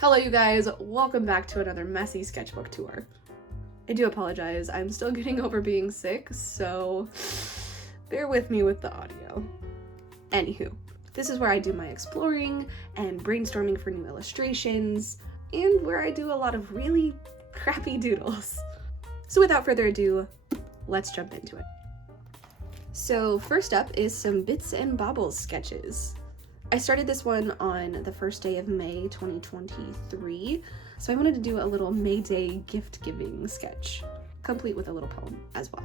Hello you guys, welcome back to another messy sketchbook tour. I do apologize, I'm still getting over being sick, so bear with me with the audio. Anywho, this is where I do my exploring and brainstorming for new illustrations, and where I do a lot of really crappy doodles. So without further ado, let's jump into it. So first up is some bits and bobbles sketches. I started this one on the first day of May 2023, so I wanted to do a little May Day gift-giving sketch, complete with a little poem as well.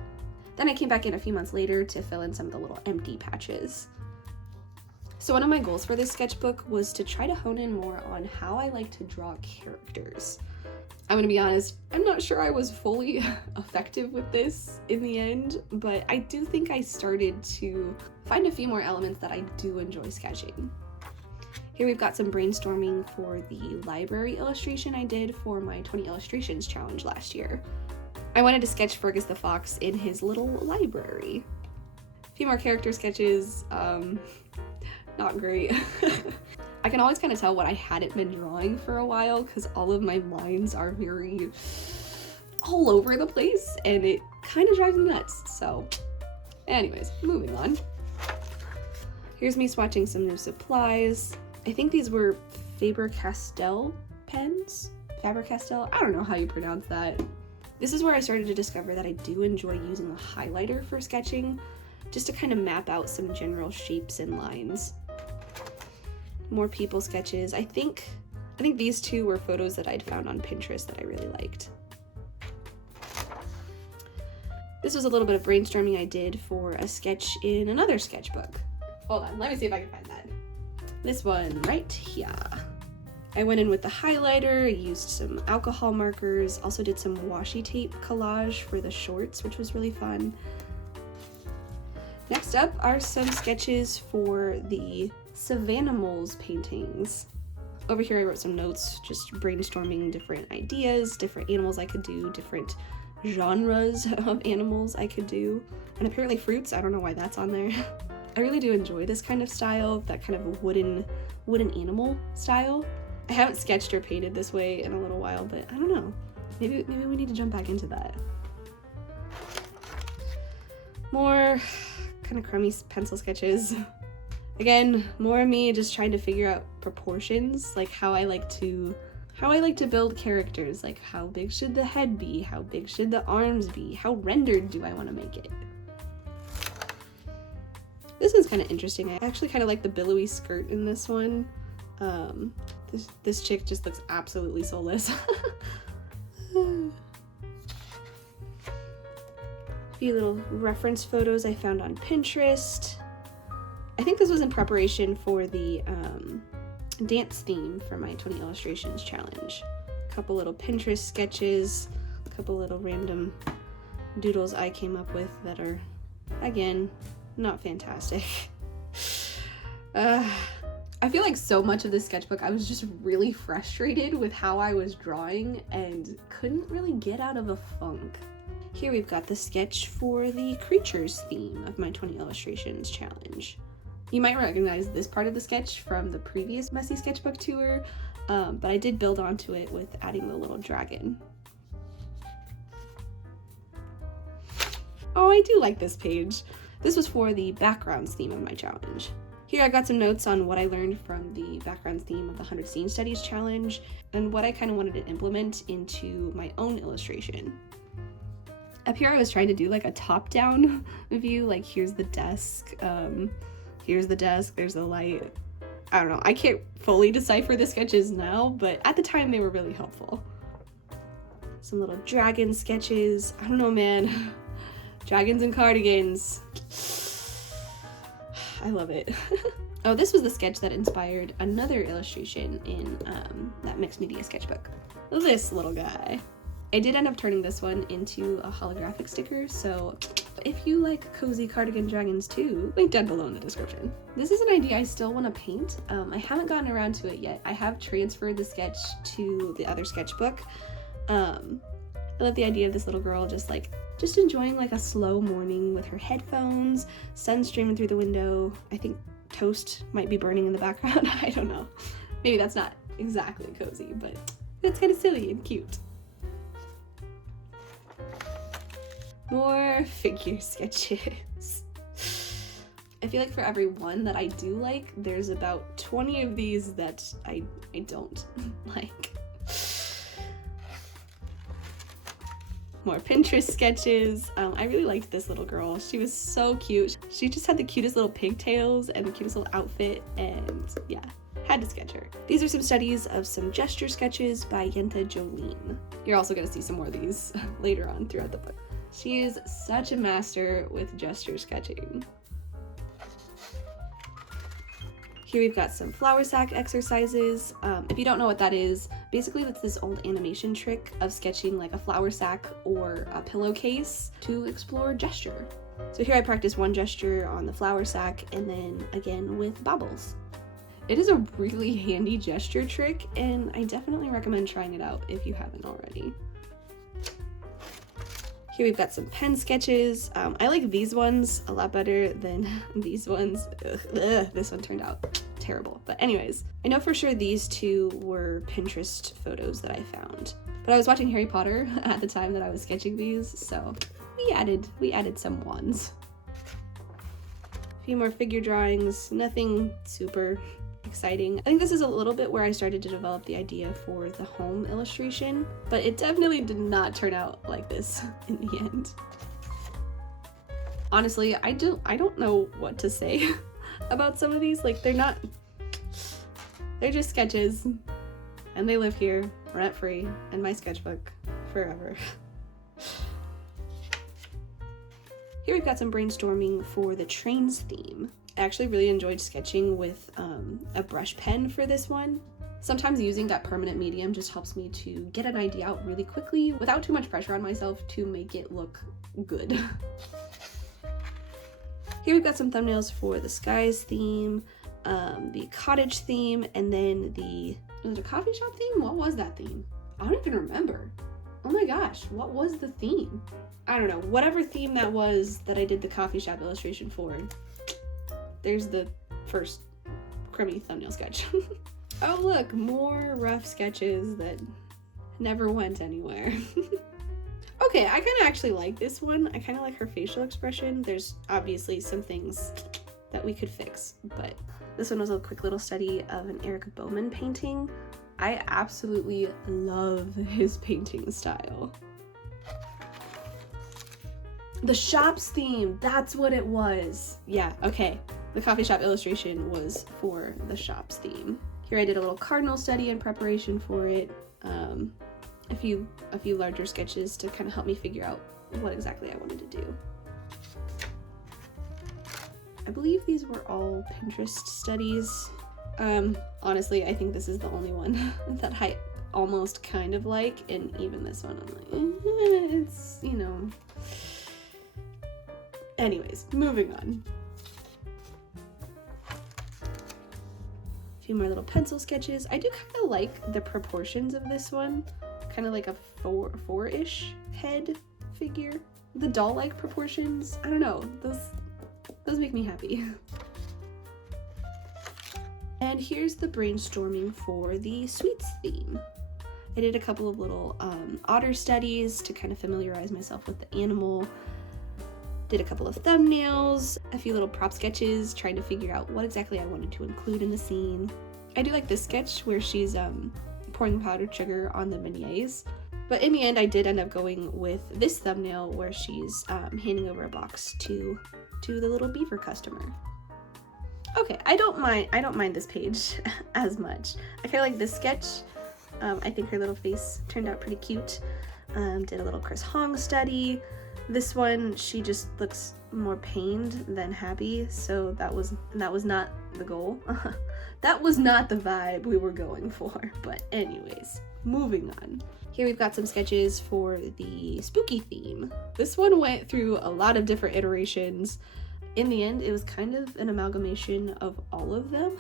Then I came back in a few months later to fill in some of the little empty patches. So one of my goals for this sketchbook was to try to hone in more on how I like to draw characters. I'm gonna be honest, I'm not sure I was fully effective with this in the end, but I do think I started to find a few more elements that I do enjoy sketching. Here we've got some brainstorming for the library illustration I did for my 20 illustrations challenge last year. I wanted to sketch Fergus the Fox in his little library. A few more character sketches, not great. I can always kind of tell what I hadn't been drawing for a while because all of my lines are very all over the place and it kind of drives me nuts. So anyways, moving on. Here's me swatching some new supplies. I think these were Faber-Castell pens? Faber-Castell? I don't know how you pronounce that. This is where I started to discover that I do enjoy using a highlighter for sketching, just to kind of map out some general shapes and lines. More people sketches. I think these two were photos that I'd found on Pinterest that I really liked. This was a little bit of brainstorming I did for a sketch in another sketchbook. Hold on, let me see if I can find that. This one right here. I went in with the highlighter, used some alcohol markers, also did some washi tape collage for the shorts, which was really fun. Next up are some sketches for the Savannimals paintings. Over here I wrote some notes, just brainstorming different ideas, different animals I could do, different genres of animals I could do, and apparently fruits. I don't know why that's on there. I really do enjoy this kind of style, that kind of wooden animal style. I haven't sketched or painted this way in a little while, but I don't know. Maybe we need to jump back into that. More kind of crummy pencil sketches. Again, more of me just trying to figure out proportions, like how I like to build characters, like how big should the head be, how big should the arms be, how rendered do I want to make it. This one's kind of interesting. I actually kind of like the billowy skirt in this one. This chick just looks absolutely soulless. A few little reference photos I found on Pinterest. I think this was in preparation for the dance theme for my 20 illustrations challenge. A couple little Pinterest sketches, a couple little random doodles I came up with that are, again, not fantastic. I feel like so much of this sketchbook I was just really frustrated with how I was drawing and couldn't really get out of a funk. Here we've got the sketch for the creatures theme of my 20 illustrations challenge. You might recognize this part of the sketch from the previous messy sketchbook tour, but I did build onto it with adding the little dragon. Oh, I do like this page. This was for the backgrounds theme of my challenge. Here I got some notes on what I learned from the backgrounds theme of the 100 Scene Studies challenge and what I kind of wanted to implement into my own illustration. Up here I was trying to do like a top-down view, like here's the desk, there's the light. I don't know, I can't fully decipher the sketches now, but at the time they were really helpful. Some little dragon sketches. I don't know, man. Dragons and cardigans. I love it. Oh, this was the sketch that inspired another illustration in that mixed media sketchbook. This little guy. I did end up turning this one into a holographic sticker, so if you like cozy cardigan dragons too, link down below in the description. This is an idea I still want to paint. I haven't gotten around to it yet. I have transferred the sketch to the other sketchbook. I love the idea of this little girl just enjoying like a slow morning with her headphones, sun streaming through the window. I think toast might be burning in the background. I don't know. Maybe that's not exactly cozy, but it's kind of silly and cute. More figure sketches. I feel like for every one that I do like, there's about 20 of these that I don't like. More Pinterest sketches. I really liked this little girl. She was so cute. She just had the cutest little pigtails and the cutest little outfit, and yeah, had to sketch her. These are some studies of some gesture sketches by Yenta Jolene. You're also gonna see some more of these later on throughout the book. She is such a master with gesture sketching. Here we've got some flour sack exercises. If you don't know what that is, basically it's this old animation trick of sketching like a flour sack or a pillowcase to explore gesture. So here I practice one gesture on the flour sack and then again with bobbles. It is a really handy gesture trick, and I definitely recommend trying it out if you haven't already. Here we've got some pen sketches. I like these ones a lot better than these ones. This one turned out terrible. But anyways, I know for sure these two were Pinterest photos that I found. But I was watching Harry Potter at the time that I was sketching these, so we added some ones. A few more figure drawings, nothing super exciting. I think this is a little bit where I started to develop the idea for the home illustration, but it definitely did not turn out like this in the end. Honestly, I don't know what to say about some of these. Like, they're just sketches, and they live here rent-free in my sketchbook forever. Here we've got some brainstorming for the trains theme. I actually really enjoyed sketching with a brush pen for this one. Sometimes using that permanent medium just helps me to get an idea out really quickly without too much pressure on myself to make it look good. Here we've got some thumbnails for the skies theme, the cottage theme, and then was it a coffee shop theme? What was that theme? I don't even remember. Oh my gosh, what was the theme? I don't know, whatever theme that was that I did the coffee shop illustration for. There's the first crummy thumbnail sketch. Oh look, more rough sketches that never went anywhere. Okay, I kind of actually like this one. I kind of like her facial expression. There's obviously some things that we could fix, but this one was a quick little study of an Eric Bowman painting. I absolutely love his painting style. The shop's theme, that's what it was. Yeah, okay. The coffee shop illustration was for the shop's theme. Here I did a little cardinal study in preparation for it. A few larger sketches to kind of help me figure out what exactly I wanted to do. I believe these were all Pinterest studies. Honestly, I think this is the only one that I almost kind of like, and even this one I'm like, it's, you know. Anyways, moving on. A few more little pencil sketches. I do kind of like the proportions of this one. Kind of like a four-ish head figure. The doll-like proportions, I don't know, those make me happy. And here's the brainstorming for the sweets theme. I did a couple of little otter studies to kind of familiarize myself with the animal. Did a couple of thumbnails, a few little prop sketches, trying to figure out what exactly I wanted to include in the scene. I do like this sketch where she's pouring powdered sugar on the beignets, but in the end I did end up going with this thumbnail where she's handing over a box to the little beaver customer. Okay, I don't mind this page as much. I kind of like this sketch. I think her little face turned out pretty cute. Did a little Chris Hong study. This one, she just looks more pained than happy, so that was not the goal. That was not the vibe we were going for. But anyways, moving on. Here we've got some sketches for the spooky theme. This one went through a lot of different iterations. In the end, it was kind of an amalgamation of all of them.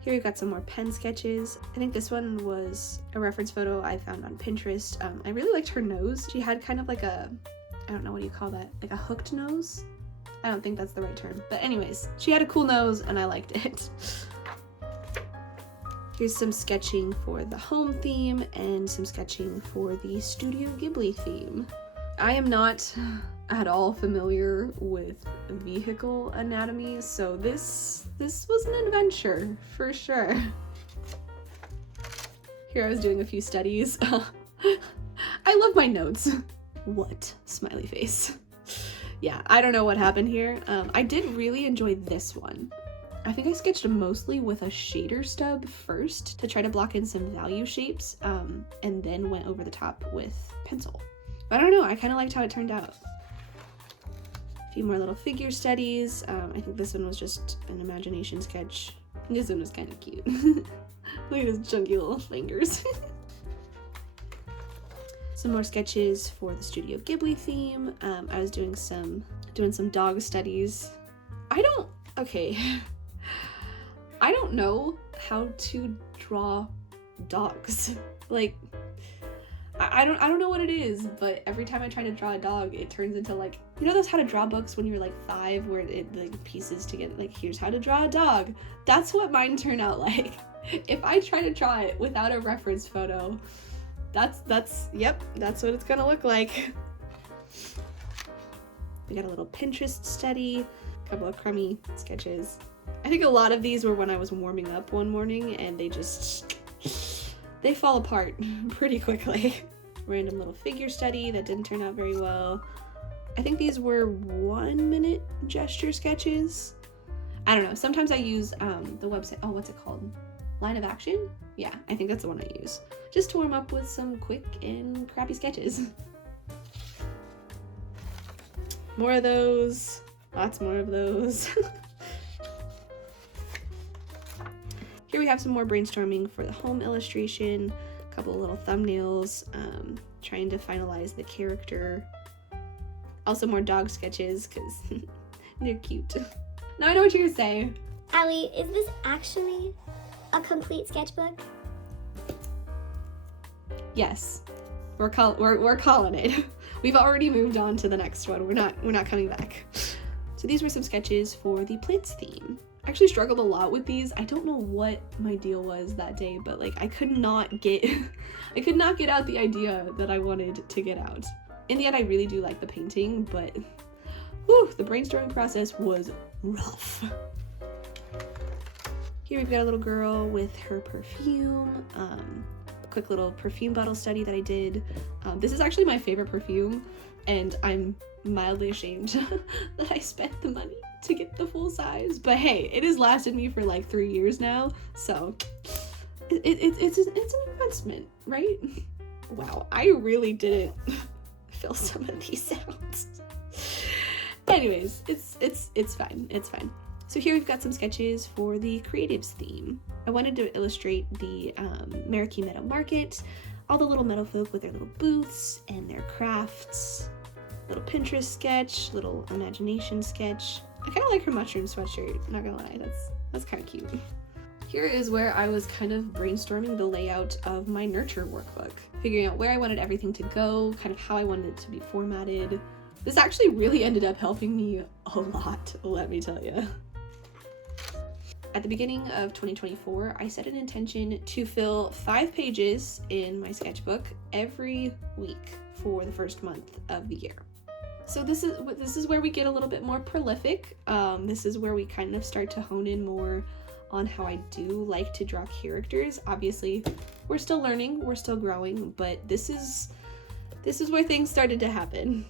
Here we've got some more pen sketches. I think this one was a reference photo I found on Pinterest. I really liked her nose. She had kind of like a, I don't know, what do you call that? Like a hooked nose? I don't think that's the right term. But anyways, she had a cool nose and I liked it. Here's some sketching for the home theme and some sketching for the Studio Ghibli theme. I am not at all familiar with vehicle anatomy, so this was an adventure for sure. Here I was doing a few studies. I love my notes. What? Smiley face. Yeah, I don't know what happened here. I did really enjoy this one. I think I sketched mostly with a shader stub first to try to block in some value shapes, and then went over the top with pencil. But I don't know, I kind of liked how it turned out. A few more little figure studies. I think this one was just an imagination sketch. This one was kind of cute. Look at his chunky little fingers. Some more sketches for the Studio Ghibli theme. I was doing some dog studies. I don't know how to draw dogs. Like, I don't know what it is, but every time I try to draw a dog, it turns into like, you know those how to draw books when you're like 5 where it like pieces together, like here's how to draw a dog. That's what mine turn out like. If I try to draw it without a reference photo, that's what it's gonna look like. We got a little Pinterest study, a couple of crummy sketches. I think a lot of these were when I was warming up one morning and they fall apart pretty quickly. Random little figure study that didn't turn out very well. I think these were 1-minute gesture sketches. I don't know, sometimes I use the website, oh, what's it called? Line of Action? Yeah, I think that's the one I use. Just to warm up with some quick and crappy sketches. More of those, lots more of those. Here we have some more brainstorming for the home illustration, a couple of little thumbnails, trying to finalize the character. Also more dog sketches, because they're cute. Now I know what you're gonna say. Allie, is this actually a complete sketchbook? Yes, we're calling it. We've already moved on to the next one. We're not coming back. So these were some sketches for the plants theme. I actually struggled a lot with these. I don't know what my deal was that day, but like I could not get out the idea that I wanted to get out. In the end, I really do like the painting, but whew, the brainstorming process was rough. Here we've got a little girl with her perfume. A quick little perfume bottle study that I did. This is actually my favorite perfume, and I'm mildly ashamed that I spent the money to get the full size, but hey, it has lasted me for like 3 years now, so it's an investment, right? Wow, I really didn't fill some of these out. Anyways, it's fine. So here we've got some sketches for the creatives theme. I wanted to illustrate the Maru Meadow market, all the little meadow folk with their little booths and their crafts. Little Pinterest sketch, little imagination sketch. I kind of like her mushroom sweatshirt, not gonna lie, that's kind of cute. Here is where I was kind of brainstorming the layout of my nurture workbook, figuring out where I wanted everything to go, kind of how I wanted it to be formatted. This actually really ended up helping me a lot, let me tell you. At the beginning of 2024, I set an intention to fill 5 pages in my sketchbook every week for the first month of the year. So this is where we get a little bit more prolific. This is where we kind of start to hone in more on how I do like to draw characters. Obviously, we're still learning, we're still growing, but this is where things started to happen.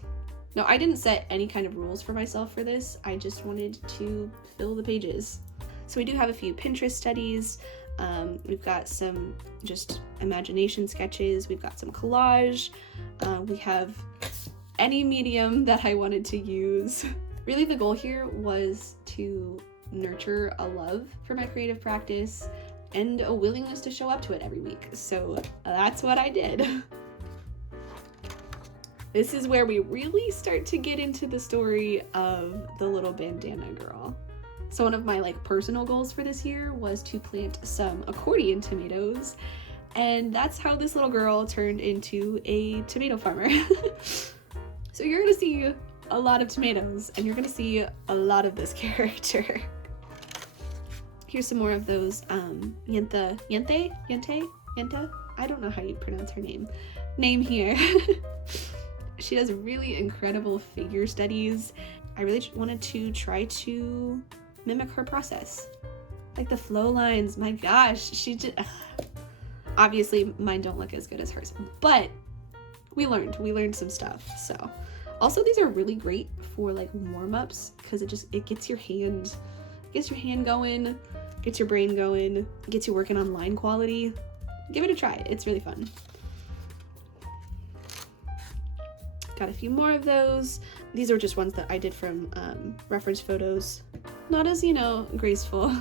Now, I didn't set any kind of rules for myself for this. I just wanted to fill the pages. So we do have a few Pinterest studies. We've got some just imagination sketches. We've got some collage. We have any medium that I wanted to use. Really, the goal here was to nurture a love for my creative practice and a willingness to show up to it every week. So that's what I did. This is where we really start to get into the story of the little bandana girl. So one of my like personal goals for this year was to plant some accordion tomatoes, and that's how this little girl turned into a tomato farmer. So you're gonna see a lot of tomatoes, and you're gonna see a lot of this character. Here's some more of those Yente. I don't know how you pronounce her name here. She does really incredible figure studies. I really wanted to try to mimic her process. Like the flow lines, my gosh, she just obviously mine don't look as good as hers, but we learned some stuff. So also these are really great for like warm-ups because it gets your hand going, gets your brain going, gets you working on line quality. Give it a try, it's really fun. Got a few more of those. These are just ones that I did from reference photos. Not as, graceful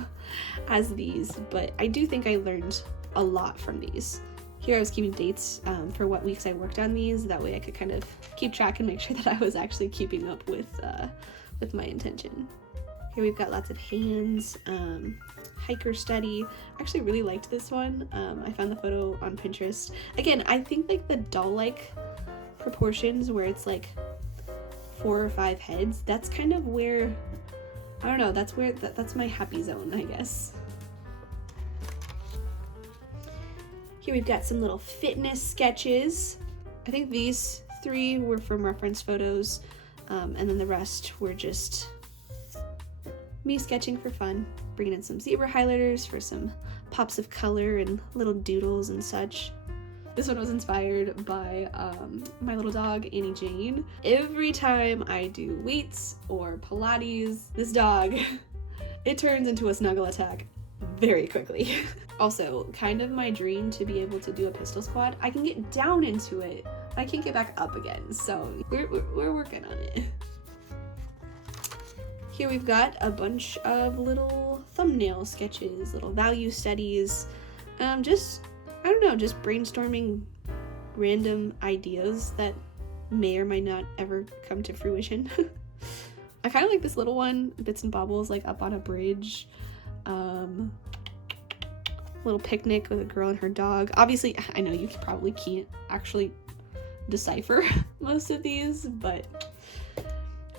as these, but I do think I learned a lot from these. Here I was keeping dates for what weeks I worked on these. That way I could kind of keep track and make sure that I was actually keeping up with my intention. Here we've got lots of hands, hiker study. I actually really liked this one. I found the photo on Pinterest. Again, I think like the doll-like proportions where it's like 4 or 5 heads, that's kind of where, I don't know, that's my happy zone, I guess. Here we've got some little fitness sketches. I think these 3 were from reference photos, and then the rest were just me sketching for fun, bringing in some zebra highlighters for some pops of color and little doodles and such. This one was inspired by my little dog, Annie Jane. Every time I do weights or Pilates, this dog, it turns into a snuggle attack very quickly. Also, kind of my dream to be able to do a pistol squat. I can get down into it, but I can't get back up again, so we're working on it. Here we've got a bunch of little thumbnail sketches, little value studies, just brainstorming random ideas that may or may not ever come to fruition. I kind of like this little one, bits and bobbles, like up on a bridge. Little picnic with a girl and her dog. Obviously, I know you probably can't actually decipher most of these, but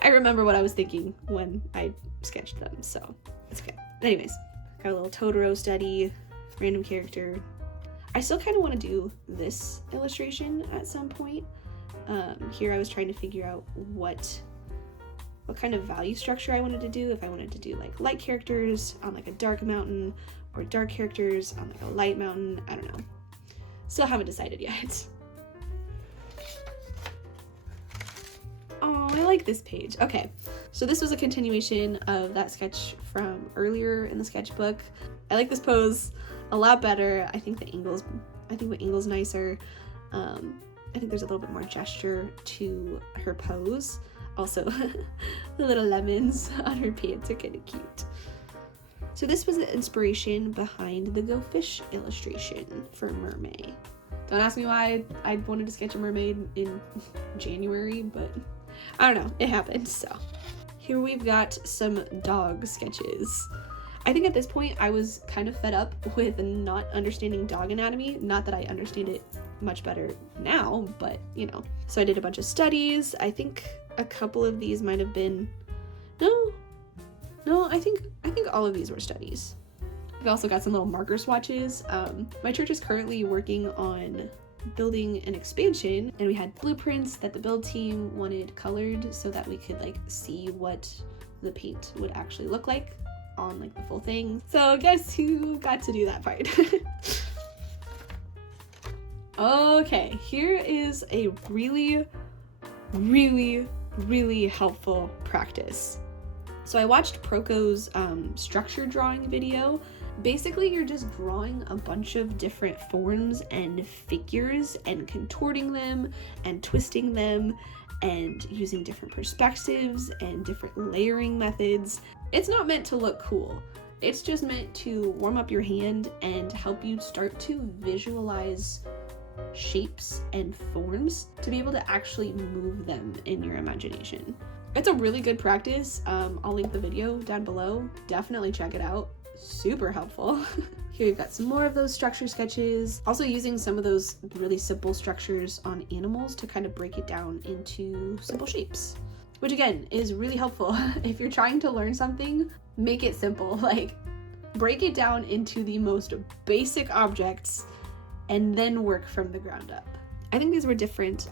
I remember what I was thinking when I sketched them, so it's okay. Anyways, got a little Totoro study, random character. I still kind of want to do this illustration at some point. Here I was trying to figure out what kind of value structure I wanted to do. If I wanted to do like light characters on like a dark mountain or dark characters on like a light mountain. I don't know. Still haven't decided yet. Oh, I like this page. Okay, so this was a continuation of that sketch from earlier in the sketchbook. I like this pose a lot better. I think the angle's nicer. I think there's a little bit more gesture to her pose. Also, the little lemons on her pants are kind of cute. So this was the inspiration behind the Go Fish illustration for Mermaid. Don't ask me why I wanted to sketch a mermaid in January, but I don't know, it happened. So here we've got some dog sketches. I think at this point I was kind of fed up with not understanding dog anatomy. Not that I understand it much better now, but So I did a bunch of studies. I think a couple of these might have been, no, I think all of these were studies. We also got some little marker swatches. My church is currently working on building an expansion, and we had blueprints that the build team wanted colored so that we could like see what the paint would actually look like on like the full thing. So guess who got to do that part? Okay, here is a really helpful practice. So I watched Proko's structure drawing video. Basically, you're just drawing a bunch of different forms and figures and contorting them and twisting them and using different perspectives and different layering methods. It's not meant to look cool. It's just meant to warm up your hand and help you start to visualize shapes and forms to be able to actually move them in your imagination. It's a really good practice. I'll link the video down below. Definitely check it out. Super helpful. Here we've got some more of those structure sketches. Also using some of those really simple structures on animals to kind of break it down into simple shapes, which again is really helpful. If you're trying to learn something, make it simple. Like, break it down into the most basic objects and then work from the ground up. I think these were different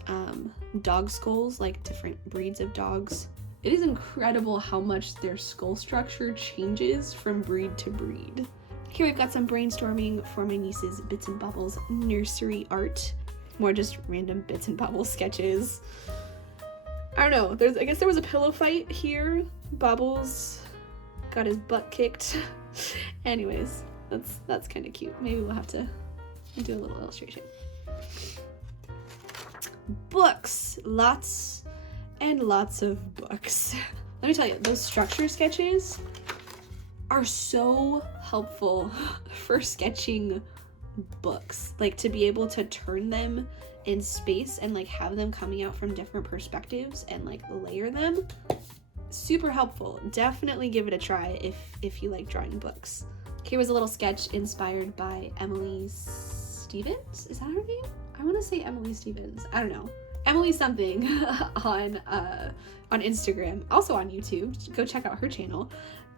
dog skulls, like different breeds of dogs. It is incredible how much their skull structure changes from breed to breed. Here we've got some brainstorming for my niece's Bits and Bobbles nursery art. More just random Bits and Bobbles sketches. I don't know, I guess there was a pillow fight here. Bobbles got his butt kicked. Anyways, that's kind of cute. Maybe we'll have to do a little illustration. Books, lots and lots of books. Let me tell you, those structure sketches are so helpful for sketching books. Like, to be able to turn them in space and like have them coming out from different perspectives and like layer them. Super helpful. Definitely give it a try if you like drawing books. Here was a little sketch inspired by Emily Stevens. Is that her name? I want to say Emily Stevens. I don't know. Emily something on Instagram, also on YouTube. Go check out her channel.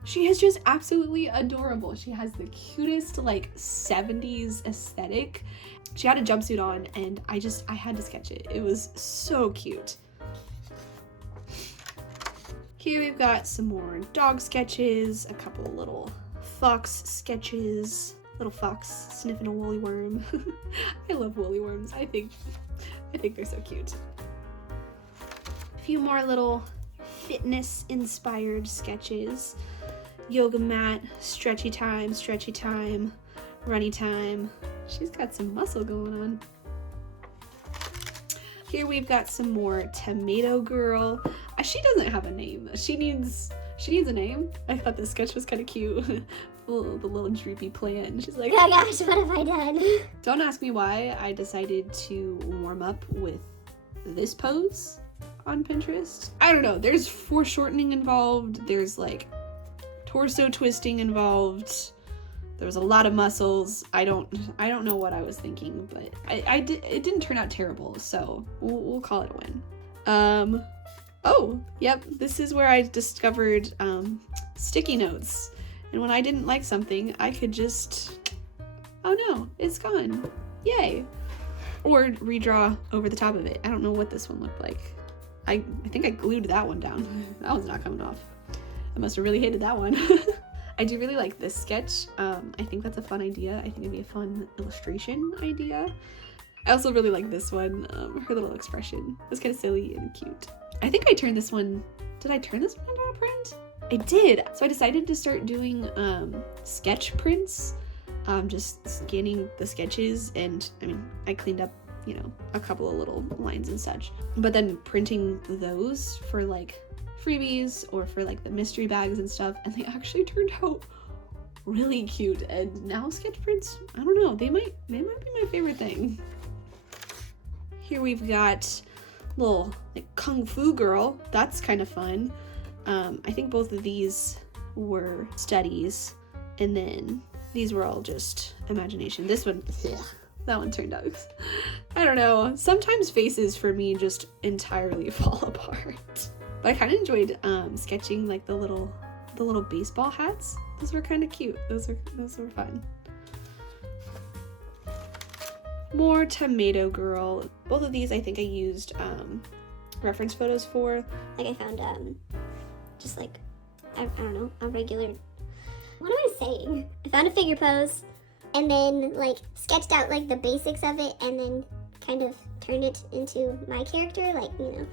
She is just absolutely adorable. She has the cutest like 70s aesthetic. She had a jumpsuit on and I had to sketch it. It was so cute. Here we've got some more dog sketches, a couple of little fox sketches, little fox sniffing a woolly worm. I love woolly worms. I think they're so cute. A few more little fitness inspired sketches. Yoga mat, stretchy time, runny time. She's got some muscle going on. Here we've got some more Tomato Girl. She doesn't have a name. She needs a name. I thought this sketch was kind of cute. The little droopy plant. She's like, oh gosh, what have I done? Don't ask me why I decided to warm up with this pose on Pinterest. I don't know. There's foreshortening involved. There's like torso twisting involved. There was a lot of muscles. I don't know what I was thinking, but it didn't turn out terrible, so we'll call it a win. Oh, yep, this is where I discovered sticky notes. And when I didn't like something, I could just, oh no, it's gone. Yay. Or redraw over the top of it. I don't know what this one looked like. I think I glued that one down. That one's not coming off. I must have really hated that one. I do really like this sketch. I think that's a fun idea. I think it'd be a fun illustration idea. I also really like this one. Her little expression. It was kind of silly and cute. I think I turned this one, did I turn this one into a print? I did. So I decided to start doing sketch prints. Just scanning the sketches, and I mean, I cleaned up, you know, a couple of little lines and such. But then printing those for like freebies or for like the mystery bags and stuff, and they actually turned out really cute. And now sketch prints, I don't know, they might be my favorite thing. Here we've got little like Kung Fu Girl. That's kind of fun. I think both of these were studies, and then these were all just imagination. This one, that one turned out, I don't know. Sometimes faces for me just entirely fall apart. But I kind of enjoyed sketching like the little baseball hats. Those were kind of cute. Those were fun. More Tomato Girl. Both of these I think I used reference photos for. Like I found just like I don't know, a regular, what am I saying? I found a figure pose and then like sketched out like the basics of it and then kind of turned it into my character, like, you know,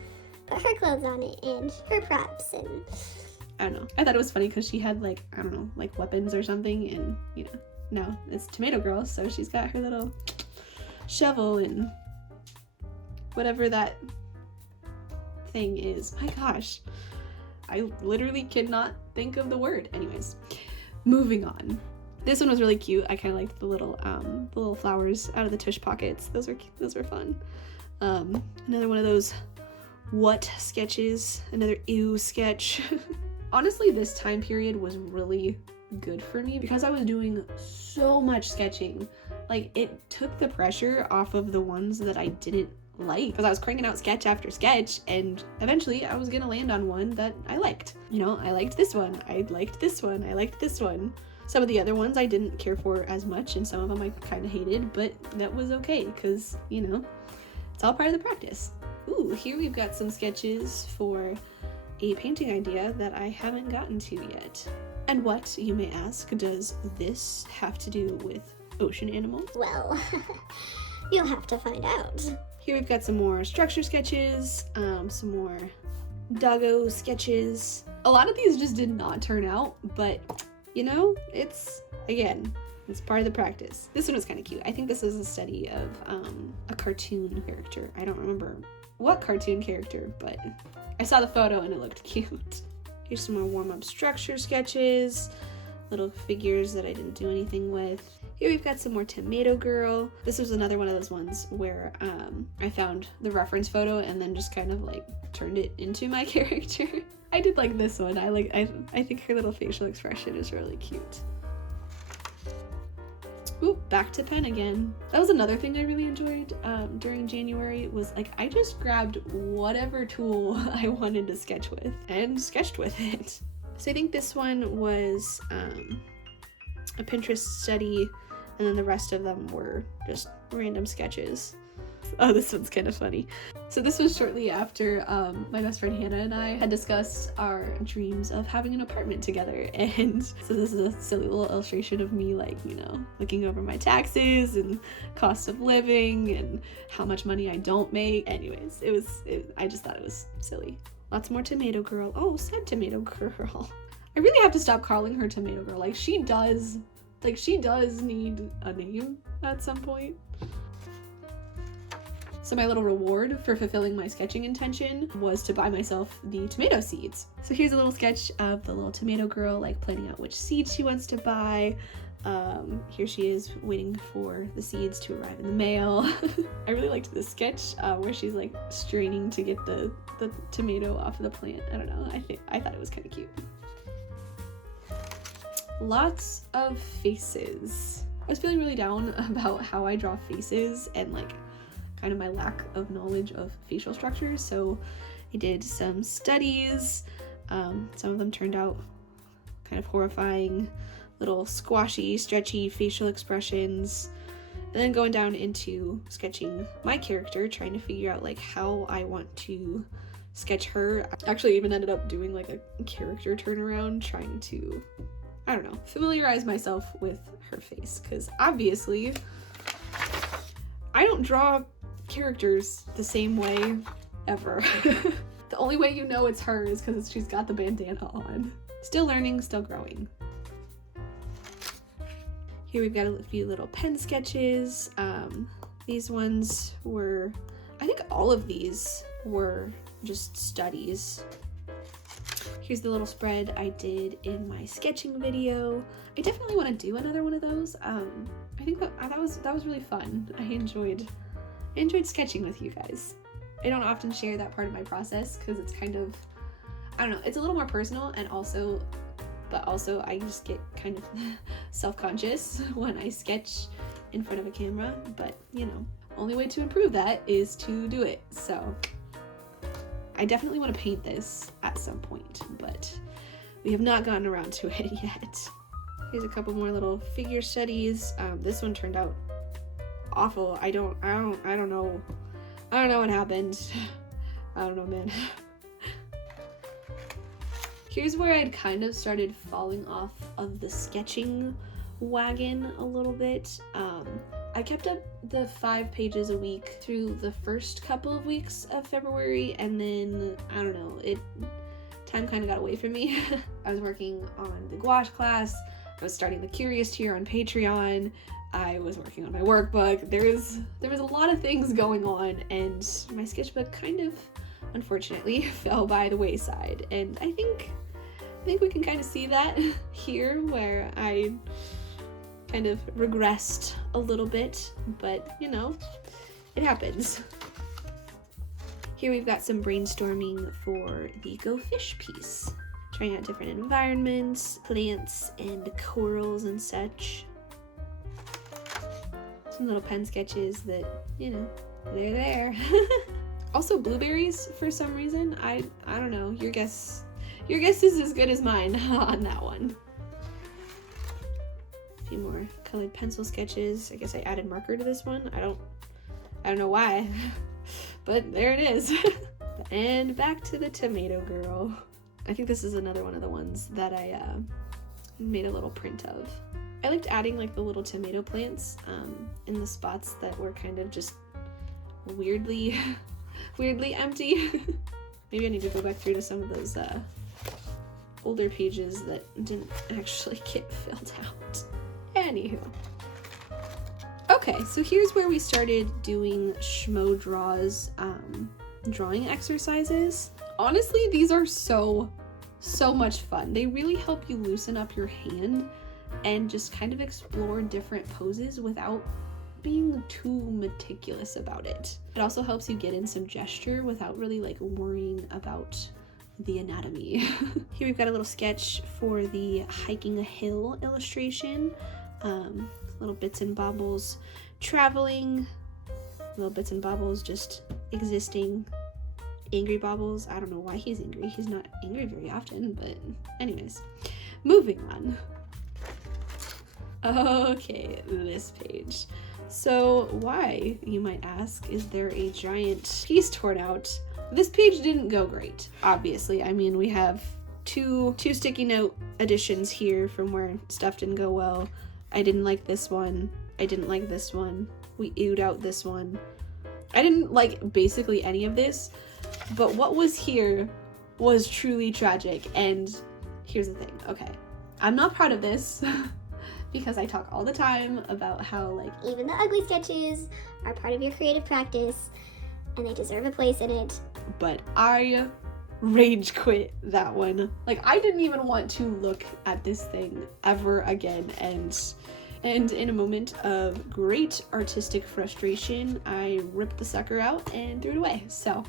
put her clothes on it and her props, and I don't know. I thought it was funny because she had like, I don't know, like weapons or something, and you know, no, it's Tomato Girl, so she's got her little shovel and whatever that thing is. My gosh, I literally cannot think of the word. Anyways, moving on. This one was really cute. I kind of liked the little flowers out of the tush pockets. Those were fun. Another one of those what sketches, another ew sketch. Honestly, this time period was really good for me because I was doing so much sketching. Like, it took the pressure off of the ones that I didn't like, because I was cranking out sketch after sketch, and eventually I was gonna land on one that I liked. You know, I liked this one, I liked this one, I liked this one. Some of the other ones I didn't care for as much, and some of them I kind of hated, but that was okay, because, you know, it's all part of the practice. Ooh, here we've got some sketches for a painting idea that I haven't gotten to yet. And what, you may ask, does this have to do with ocean animals? Well, you'll have to find out. Here we've got some more structure sketches, some more doggo sketches. A lot of these just did not turn out, but you know, it's part of the practice. This one was kind of cute. I think this is a study of a cartoon character. I don't remember what cartoon character, but I saw the photo and it looked cute. Here's some more warm-up structure sketches, little figures that I didn't do anything with. Here we've got some more Tomato Girl. This was another one of those ones where I found the reference photo and then just kind of like turned it into my character. I did like this one. I think her little facial expression is really cute. Ooh, back to pen again. That was another thing I really enjoyed during January, was like I just grabbed whatever tool I wanted to sketch with and sketched with it. So I think this one was a Pinterest study, and then the rest of them were just random sketches. Oh, this one's kind of funny. So this was shortly after my best friend Hannah and I had discussed our dreams of having an apartment together, and so this is a silly little illustration of me, like, you know, looking over my taxes and cost of living and how much money I don't make. Anyways, I just thought it was silly. Lots more Tomato Girl. Oh, sad Tomato Girl. I really have to stop calling her Tomato Girl. Like, she does need a name at some point. So my little reward for fulfilling my sketching intention was to buy myself the tomato seeds. So here's a little sketch of the little tomato girl, like planning out which seeds she wants to buy. Here she is waiting for the seeds to arrive in the mail. I really liked this sketch where she's like straining to get the tomato off of the plant. I don't know, I thought it was kind of cute. Lots of faces. I was feeling really down about how I draw faces and like kind of my lack of knowledge of facial structures, so I did some studies. Some of them turned out kind of horrifying, little squashy, stretchy facial expressions, and then going down into sketching my character, trying to figure out like how I want to sketch her. I actually even ended up doing like a character turnaround, trying to, I don't know, familiarize myself with her face, because obviously I don't draw characters the same way ever. The only way you know it's her is because she's got the bandana on. Still learning, still growing. Here we've got a few little pen sketches. These ones were, I think all of these were just studies. Here's the little spread I did in my sketching video. I definitely want to do another one of those. I think that was really fun. I enjoyed sketching with you guys. I don't often share that part of my process because it's kind of, I don't know, it's a little more personal, and also I just get kind of self-conscious when I sketch in front of a camera, but you know, only way to improve that is to do it. So I definitely want to paint this at some point, but we have not gotten around to it yet. Here's a couple more little figure studies. This one turned out awful. I don't know what happened. I don't know, man. Here's where I'd kind of started falling off of the sketching wagon a little bit. I kept up the 5 pages a week through the first couple of weeks of February, and then, I don't know, time kind of got away from me. I was working on the gouache class, I was starting the Curious tier on Patreon, I was working on my workbook. There was a lot of things going on, and my sketchbook kind of, unfortunately, fell by the wayside. And I think we can kind of see that here, where I kind of regressed a little bit, but you know, it happens. Here we've got some brainstorming for the Go Fish piece. Trying out different environments, plants, and corals and such. Some little pen sketches that, you know, they're there. Also blueberries for some reason. I don't know. Your guess is as good as mine on that one. A few more colored pencil sketches. I guess I added marker to this one. I don't know why, but there it is. And back to the tomato girl. I think this is another one of the ones that I made a little print of. I liked adding like the little tomato plants in the spots that were kind of just weirdly empty. Maybe I need to go back through to some of those older pages that didn't actually get filled out. Anywho. Okay, so here's where we started doing Schmo Draws drawing exercises. Honestly, these are so much fun. They really help you loosen up your hand and just kind of explore different poses without being too meticulous about it. It also helps you get in some gesture without really like worrying about the anatomy. Here we've got a little sketch for the hiking a hill illustration. Little bits and bobbles traveling, little bits and bobbles just existing. Angry Bobbles, I don't know why he's angry. He's not angry very often, but anyways, moving on. Okay, this page. So why, you might ask, is there a giant piece torn out? This page didn't go great, obviously. I mean, we have two sticky note additions here from where stuff didn't go well. I didn't like this one. I didn't like this one. We ewed out this one. I didn't like basically any of this, but what was here was truly tragic. And here's the thing, okay, I'm not proud of this because I talk all the time about how like even the ugly sketches are part of your creative practice and they deserve a place in it. But I rage quit that one. Like, I didn't even want to look at this thing ever again, and in a moment of great artistic frustration, I ripped the sucker out and threw it away. So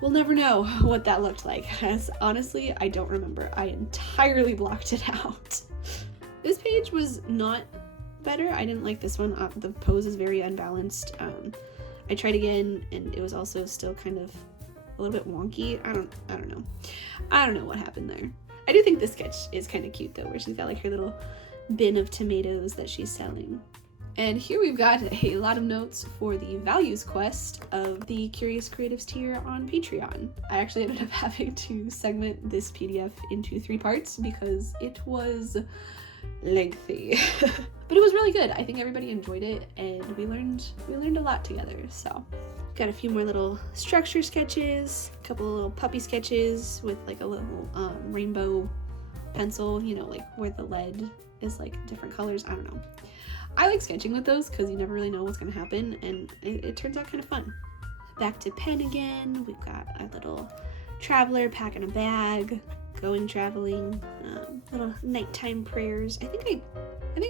we'll never know what that looked like, as honestly, I don't remember. I entirely blocked it out. This page was not better. I didn't like this one. The pose is very unbalanced. I tried again, and it was also still kind of a little bit wonky. I don't know. I don't know what happened there. I do think this sketch is kind of cute though, where she's got like her little bin of tomatoes that she's selling. And here we've got a lot of notes for the values quest of the Curious Creatives tier on Patreon. I actually ended up having to segment this PDF into 3 parts because it was lengthy. But it was really good. I think everybody enjoyed it, and we learned a lot together. So got a few more little structure sketches, a couple of little puppy sketches with like a little rainbow pencil, you know, like where the lead is like different colors. I don't know. I like sketching with those because you never really know what's gonna happen, and it turns out kind of fun. Back to pen again. We've got a little traveler packing a bag, going traveling, little nighttime prayers. I think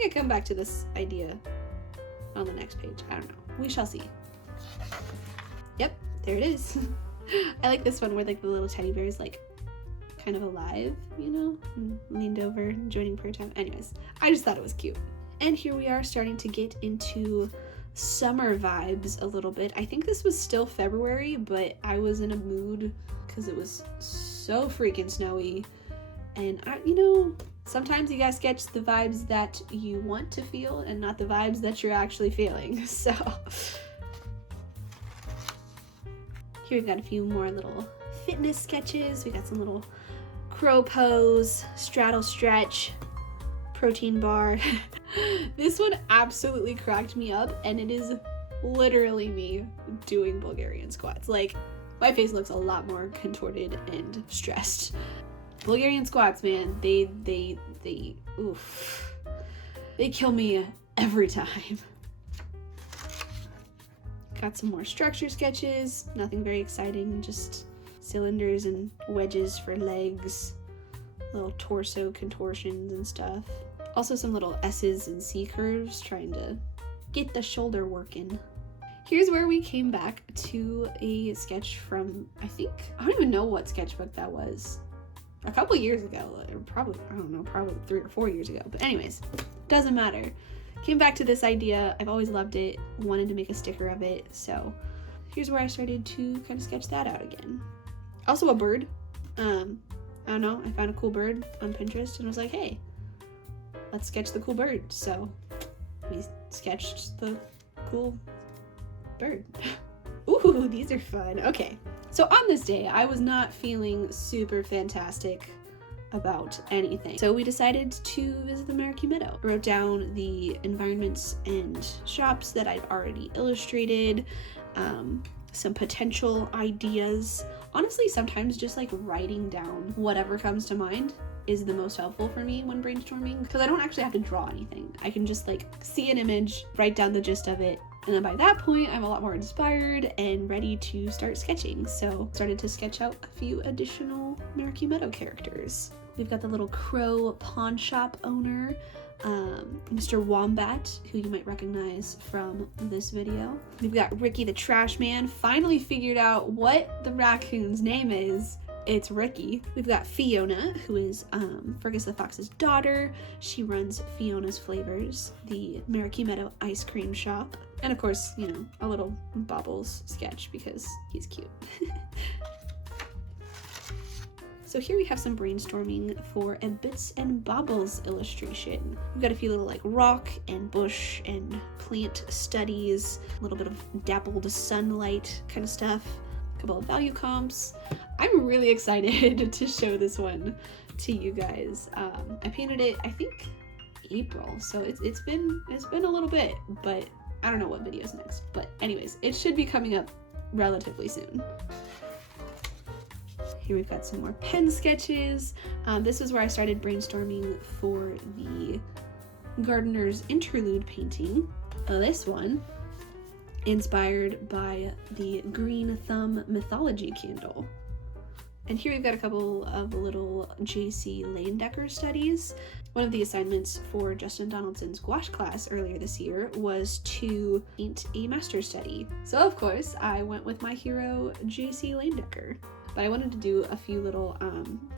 I come back to this idea on the next page. I don't know. We shall see. Yep, there it is. I like this one where like the little teddy bear is like kind of alive, you know, and leaned over, joining prayer time. Anyways, I just thought it was cute. And here we are starting to get into summer vibes a little bit. I think this was still February, but I was in a mood because it was so freaking snowy. And you know, sometimes you gotta sketch the vibes that you want to feel and not the vibes that you're actually feeling. So here we've got a few more little fitness sketches. We got some little crow pose, straddle stretch, protein bar. This one absolutely cracked me up, and it is literally me doing Bulgarian squats. Like, my face looks a lot more contorted and stressed. Bulgarian squats, man, they oof. They kill me every time. Got some more structure sketches, nothing very exciting, just cylinders and wedges for legs, little torso contortions and stuff. Also some little S's and C curves, trying to get the shoulder working. Here's where we came back to a sketch from, I don't even know what sketchbook that was. A couple years ago, or probably 3 or 4 years ago. But anyways, doesn't matter. Came back to this idea. I've always loved it, wanted to make a sticker of it. So here's where I started to kind of sketch that out again. Also a bird. I don't know, I found a cool bird on Pinterest and was like, hey, let's sketch the cool bird. So we sketched the cool bird. Ooh, these are fun. Okay, so on this day, I was not feeling super fantastic about anything. So we decided to visit the Maru Meadow. I wrote down the environments and shops that I've already illustrated, some potential ideas. Honestly, sometimes just like writing down whatever comes to mind is the most helpful for me when brainstorming, because I don't actually have to draw anything. I can just like see an image, write down the gist of it, and then by that point, I'm a lot more inspired and ready to start sketching. So started to sketch out a few additional Maru Meadow characters. We've got the little crow pawn shop owner, Mr. Wombat, who you might recognize from this video. We've got Ricky the trash man, finally figured out what the raccoon's name is. It's Ricky. We've got Fiona, who is Fergus the Fox's daughter. She runs Fiona's Flavors, the Maru Meadow ice cream shop. And of course, you know, a little Bobbles sketch because he's cute. So here we have some brainstorming for a Bits and Bobbles illustration. We've got a few little like rock and bush and plant studies, a little bit of dappled sunlight kind of stuff, a couple of value comps. I'm really excited to show this one to you guys. I painted it, I think, April, so it's been a little bit, but I don't know what video's next. But anyways, it should be coming up relatively soon. Here we've got some more pen sketches. This is where I started brainstorming for the Gardener's Interlude painting. This one, inspired by the Green Thumb Mythology candle. And here we've got a couple of little J.C. Leyendecker studies. One of the assignments for Justin Donaldson's gouache class earlier this year was to paint a master study. So of course, I went with my hero, J.C. Leyendecker. But I wanted to do a few little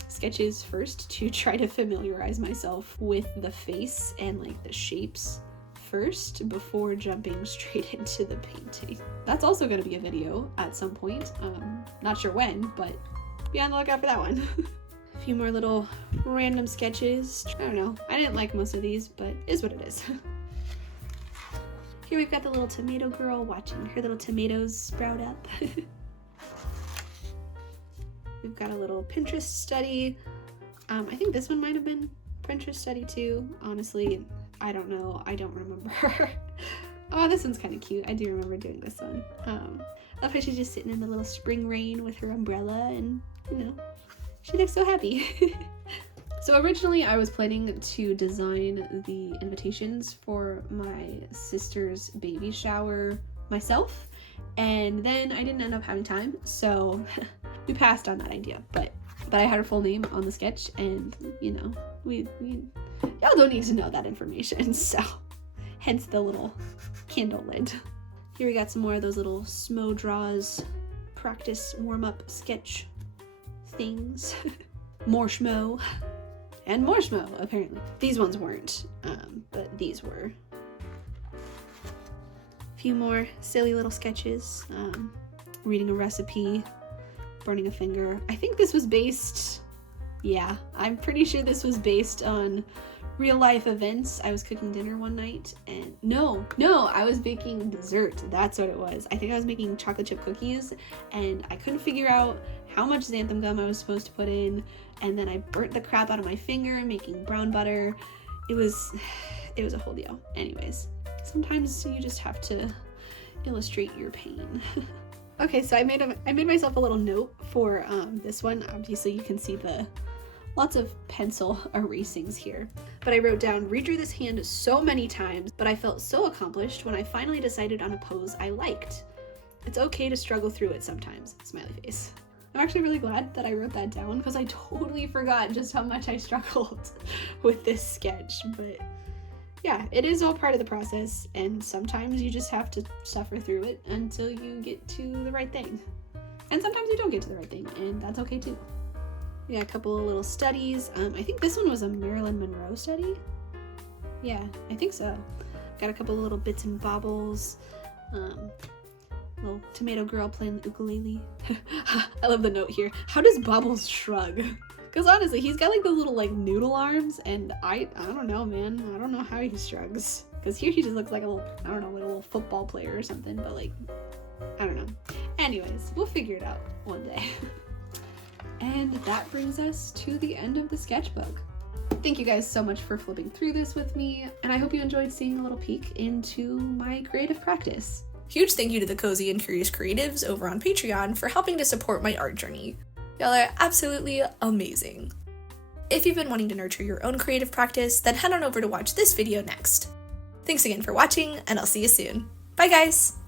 sketches first to try to familiarize myself with the face and like the shapes first before jumping straight into the painting. That's also going to be a video at some point. Not sure when, but be on the lookout for that one. A few more little random sketches. I don't know. I didn't like most of these, but it is what it is. Here we've got the little tomato girl watching her little tomatoes sprout up. We've got a little Pinterest study. I think this one might have been Pinterest study too. Honestly, I don't know. I don't remember. Oh, this one's kind of cute. I do remember doing this one. Love how she's just sitting in the little spring rain with her umbrella and, you know, she looks so happy. So originally I was planning to design the invitations for my sister's baby shower myself, and then I didn't end up having time, so we passed on that idea. But I had her full name on the sketch, and you know, we y'all don't need to know that information, so hence the little candle lid. Here we got some more of those little Smo draws, practice warm-up sketch things. More Schmo. And more Schmo, apparently. These ones weren't, but these were. A few more silly little sketches. Reading a recipe, burning a finger. I think this was based, yeah, I'm pretty sure this was based on real life events. I was cooking dinner one night and no, I was baking dessert. That's what it was. I think I was making chocolate chip cookies and I couldn't figure out how much xanthan gum I was supposed to put in, and then I burnt the crap out of my finger making brown butter. It was a whole deal. Anyways, sometimes you just have to illustrate your pain. Okay, so I made myself a little note for this one. Obviously you can see the lots of pencil erasings here. But I wrote down, redrew this hand so many times, but I felt so accomplished when I finally decided on a pose I liked. It's okay to struggle through it sometimes, smiley face. I'm actually really glad that I wrote that down because I totally forgot just how much I struggled with this sketch. But yeah, it is all part of the process, and sometimes you just have to suffer through it until you get to the right thing. And sometimes you don't get to the right thing, and that's okay too. We got a couple of little studies. I think this one was a Marilyn Monroe study. Yeah, I think so. Got a couple of little bits and bobbles. Little tomato girl playing the ukulele. I love the note here. How does Bobbles shrug? Because honestly, he's got like those little like noodle arms, and I don't know, man. I don't know how he shrugs. Because here he just looks like a little, I don't know, like a little football player or something, but like, I don't know. Anyways, we'll figure it out one day. And that brings us to the end of the sketchbook. Thank you guys so much for flipping through this with me, and I hope you enjoyed seeing a little peek into my creative practice. Huge thank you to the Cozy and Curious Creatives over on Patreon for helping to support my art journey. Y'all are absolutely amazing. If you've been wanting to nurture your own creative practice, then head on over to watch this video next. Thanks again for watching, and I'll see you soon. Bye guys!